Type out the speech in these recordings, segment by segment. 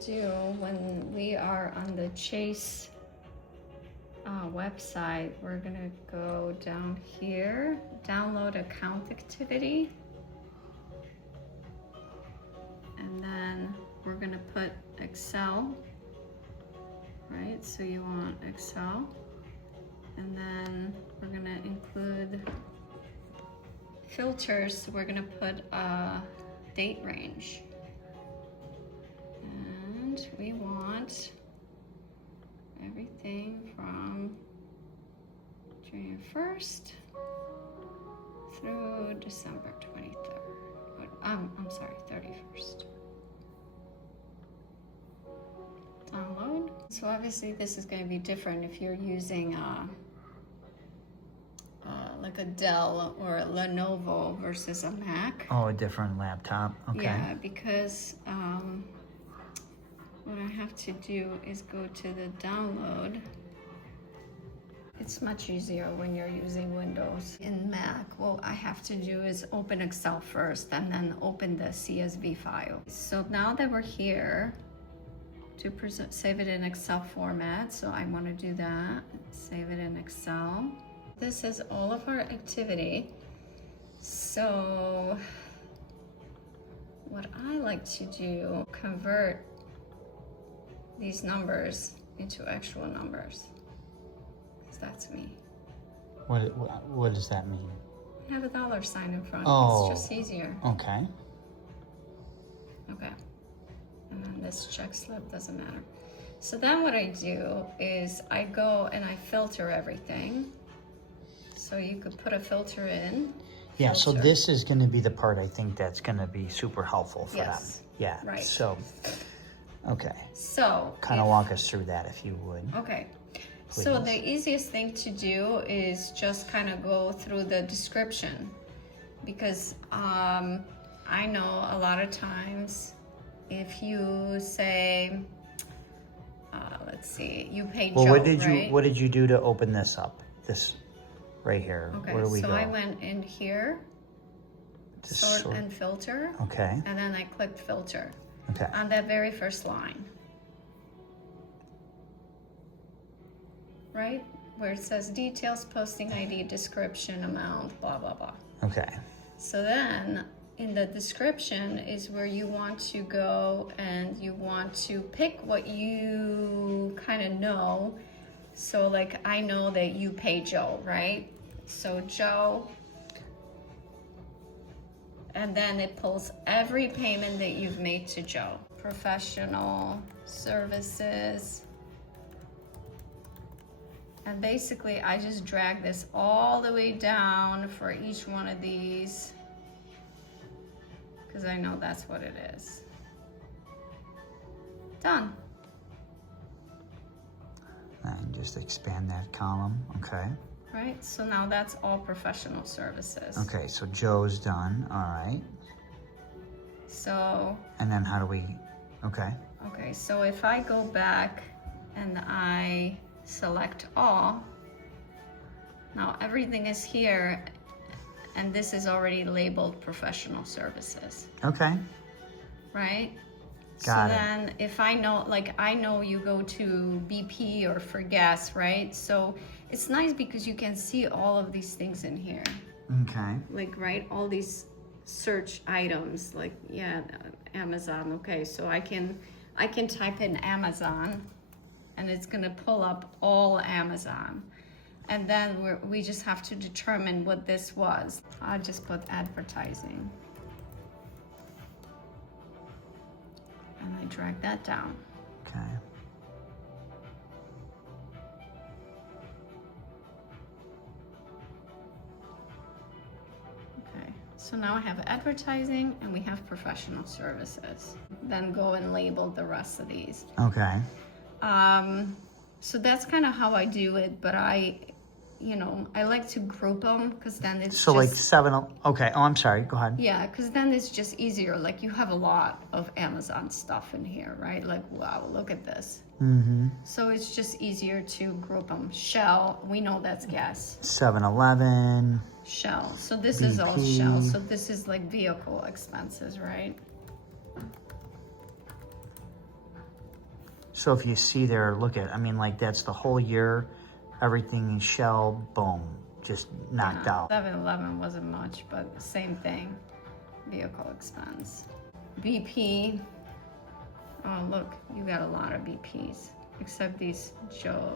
do when we are on the Chase website, we're gonna go down here, download account activity, and then we're gonna put Excel, right? So you want Excel, and then we're gonna include filters. So we're gonna put a date range, and we want everything from January 1st through December 23rd. I'm sorry, 31st. Download. So obviously this is going to be different if you're using like a Dell or a Lenovo versus a Mac. Oh, a different laptop. Okay. Yeah, because what I have to do is go to the download. It's much easier when you're using Windows. In Mac, what I have to do is open Excel first and then open the CSV file. So now that we're here, to save it in Excel format, so I want to do that. Save it in Excel. This is all of our activity. So what I like to do, convert these numbers into actual numbers, because that's me. What does that mean? I have a dollar sign in front. Oh, it's just easier. Okay. Okay. And then this check slip doesn't matter. So then what I do is I go and I filter everything. So you could put a filter in. Yeah, so this is going to be the part I think that's going to be super helpful for them. Yeah. Right. So, okay. So kind of walk us through that if you would. Okay. Please. So the easiest thing to do is just kind of go through the description, because I know a lot of times if you say, let's see, you pay Joe, right? What did you do to open this up? This right here. Okay, where do we so go? I went in here, sort and filter. Okay. And then I clicked filter. Okay. On that very first line. Right? Where it says details, posting ID, description, amount, blah, blah, blah. Okay. So then in the description is where you want to go and you want to pick what you kind of know. So like I know that you pay Joe, right? So Joe, and then it pulls every payment that you've made to Joe. Professional services. And basically I just drag this all the way down for each one of these, because I know that's what it is. Done. And just expand that column. Okay. Right, so now that's all professional services. Okay, so Joe's done. All right. So. And then how do we, okay. Okay, so if I go back and I select all, now everything is here and this is already labeled professional services. Okay. Right? Got it. So then if I know, like I know you go to BP or for gas, right? So it's nice because you can see all of these things in here. Okay. Like, right, all these search items, like, yeah, Amazon. Okay, so I can type in Amazon and it's gonna pull up all Amazon. And then we just have to determine what this was. I'll just put advertising. And I drag that down. Okay. Okay, so now I have advertising and we have professional services. Then go and label the rest of these. Okay. So that's kind of how I do it, but I like to group them because then it's so just, like 7, okay. Oh, I'm sorry. Go ahead. yeah, because then it's just easier. Like you have a lot of Amazon stuff in here, right? Like, wow, look at this. Mm-hmm. So it's just easier to group them. Shell, we know that's gas. 7-Eleven. Shell. So this BP. is all Shell. So this is like vehicle expenses, right? So if you see there, look at, I mean, like that's the whole year, everything in shell, boom, just knocked out. 7-Eleven wasn't much, but the same thing. Vehicle expense. BP. Oh, look, you got a lot of BPs. Except these Joe.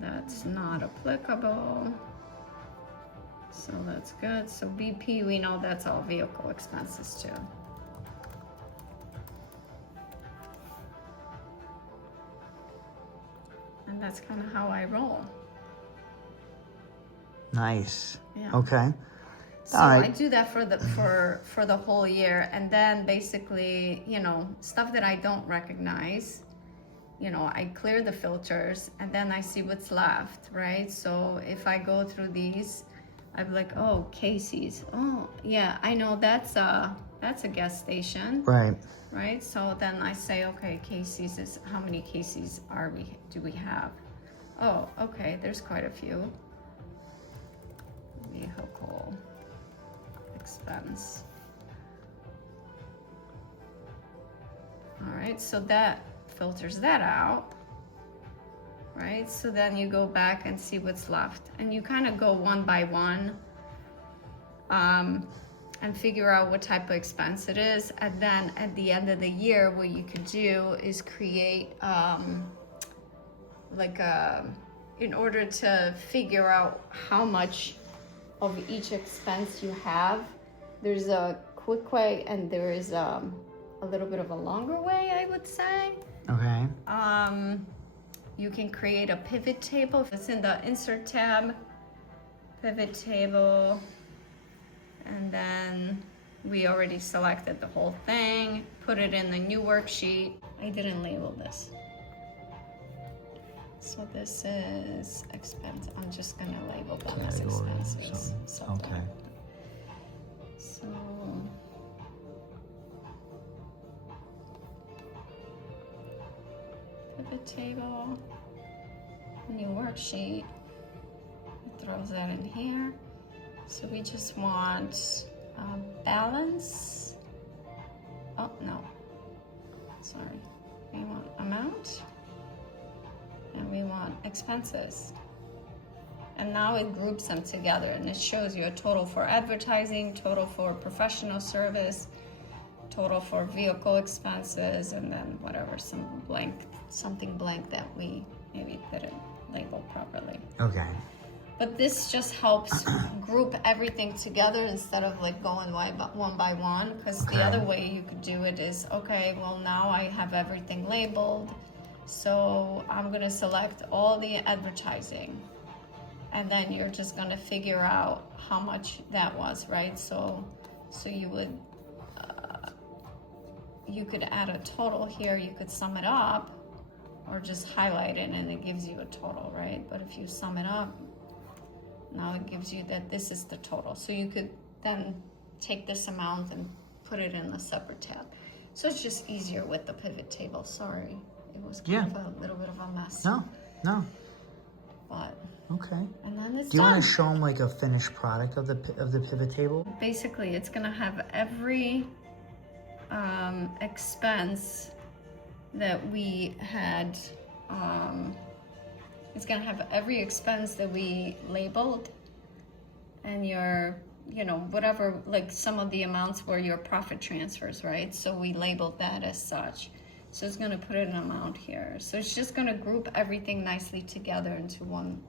That's not applicable. So that's good. So BP, we know that's all vehicle expenses too. And that's kind of how I roll. Nice. Yeah. Okay. So All right. I do that for the whole year, and then basically, you know, stuff that I don't recognize, you know, I clear the filters, and then I see what's left, right? So if I go through these, I'm like, oh, Casey's. Oh, yeah, I know that's a gas station, Right. right? So then I say, okay, Casey's is, how many Casey's do we have? Oh, okay, there's quite a few. Vehicle expense. All right, so that filters that out, right? So then you go back and see what's left, and you kind of go one by one and figure out what type of expense it is. And then at the end of the year, what you could do is create in order to figure out how much of each expense you have, there's a quick way and there is a little bit of a longer way, I would say. Okay. You can create a pivot table. It's in the insert tab, pivot table, and then we already selected the whole thing, put it in the new worksheet. I didn't label this. So this is expense. I'm just gonna label them as expenses. So okay. So pivot table, new worksheet. It throws that in here. So we just want balance. Oh no, sorry. We want amount. And we want expenses. And now it groups them together and it shows you a total for advertising, total for professional service, total for vehicle expenses, and then whatever, something blank that we maybe didn't label properly. Okay. But this just helps group everything together instead of like going one by one, because the other way you could do it is, okay, well now I have everything labeled. So I'm gonna select all the advertising, and then you're just gonna figure out how much that was, right? So you would, you could add a total here, you could sum it up, or just highlight it and it gives you a total, right? But if you sum it up, now it gives you that this is the total. So you could then take this amount and put it in a separate tab. So it's just easier with the pivot table, sorry. It was kind of a little bit of a mess. No. But Okay. and then it's Do you done. want to show them like a finished product of the pivot table? Basically, it's gonna have every expense that we had. It's gonna have every expense that we labeled, and your, you know, whatever, like some of the amounts were your profit transfers, right? So we labeled that as such. So it's gonna put an amount here. So it's just gonna group everything nicely together into one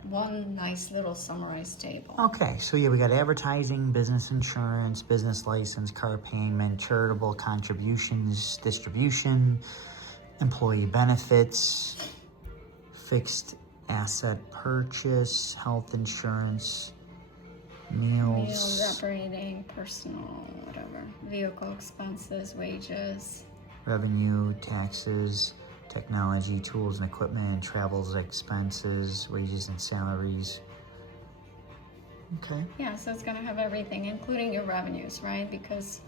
nice little summarized table. Okay, so yeah, we got advertising, business insurance, business license, car payment, charitable contributions, distribution, employee benefits, fixed asset purchase, health insurance, meals, operating, personal, whatever, vehicle expenses, wages. revenue, taxes, technology, tools and equipment, and travels expenses, wages and salaries. Okay. Yeah, so it's gonna have everything, including your revenues, right? Because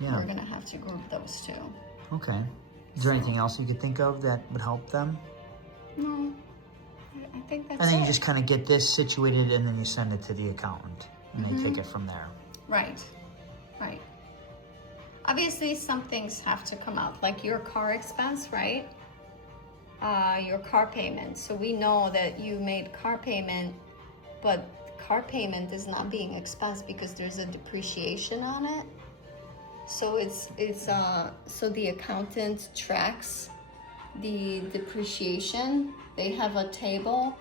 we're gonna have to group those too. Okay. Is there anything else you could think of that would help them? No, I think that's it. And then you just kind of get this situated and then you send it to the accountant and they take it from there. Right. Obviously, some things have to come out, like your car expense, right? Your car payment. So we know that you made car payment, but car payment is not being expensed because there's a depreciation on it. So so the accountant tracks the depreciation. They have a table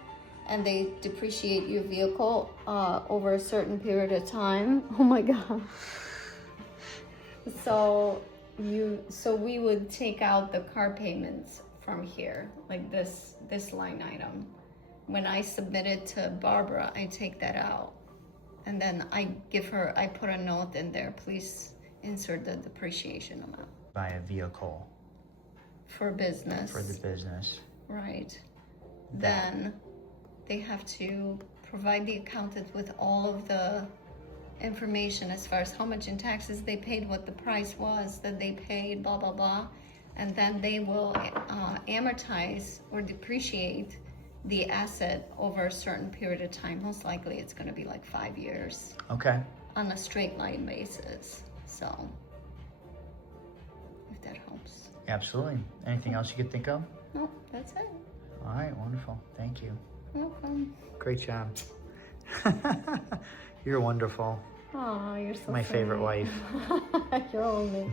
and they depreciate your vehicle over a certain period of time. Oh my God. So we would take out the car payments from here, like this line item. When I submit it to Barbara, I take that out. And then I put a note in there, please insert the depreciation amount. Buy a vehicle. For business. For the business. Right. Then they have to provide the accountant with all of the information as far as how much in taxes they paid, what the price was that they paid, blah, blah, blah. And then they will amortize or depreciate the asset over a certain period of time. Most likely it's going to be like 5 years. Okay. On a straight line basis. So, if that helps. Absolutely. Anything else you could think of? No, that's it. All right, wonderful. Thank you. Welcome. Great job. You're wonderful. Oh, you're so My favorite wife. You're only.